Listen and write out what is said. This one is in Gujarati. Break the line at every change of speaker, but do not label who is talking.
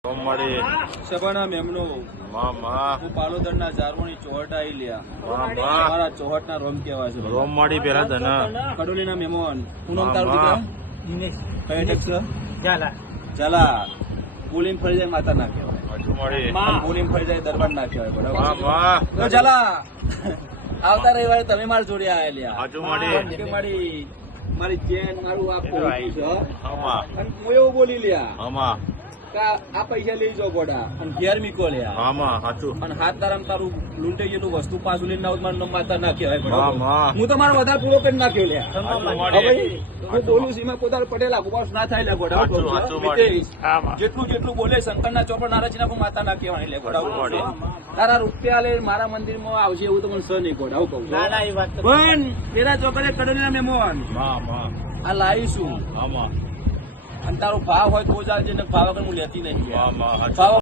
રોમડી
સભાના મેમનો
મામા
હું પાલોદરના જારવણી ચોહટ આવી લ્યા
મામા
મારા ચોહટના રોમ કેવા છે
રોમડી પેલા ધના
કડોલીના મહેમાન હું નામ તારું દીકરા કઈ અટક છે ચાલા બોલીને ફરી જાય માતા ના કહેવાય
રોમડી
બોલીને ફરી જાય દરબાર ના કહેવાય બરાબર
મામા
તો ચાલા આવતા રવિવારે તમે મારા જોડે આવેલા
આજુમાડી
કે મારી ચેન મારું આ પોતું છે
મામા
અને હું એવું બોલી લ્યા
મામા
કે આ પૈસા લઈ જાઓ ગોડા અને ઘેર મીકો લ્યા
મામા સાચું
અને હાથ તારામ તારું લૂંટાઈ ગયેલું વસ્તુ પાછું લઈને આવું મારું નામ માતા ના કહેવાય બરાબર?
મામા
હું તો મારો વધારે પૂરો કરી નાખ્યો લ્યા
આજુમાડી
હું બોલું છું એમાં પોતાનો પટેલ આખું ના થાય લ્યા ગોડા
સાચું, સાચું માડી.
જેટલું બોલે શંકરના ચોપડ નારાજીના પણ માતા ના કહેવાય લે ગોડા
સાચું માડી.
તારા રૂપિયા લે મારા મંદિરમાં આવશે એવું તો મને સર નહીં ગોડા આવું કહું છું. પણ તેરા ચોકડે કડોલીના મહેમાન
મામા
આ લાવીશું
મામા
અને તારો ભાવ હોય તો જ આવજે ને ભાવ વગર હું લેતી નહીં
મામા
ભાવ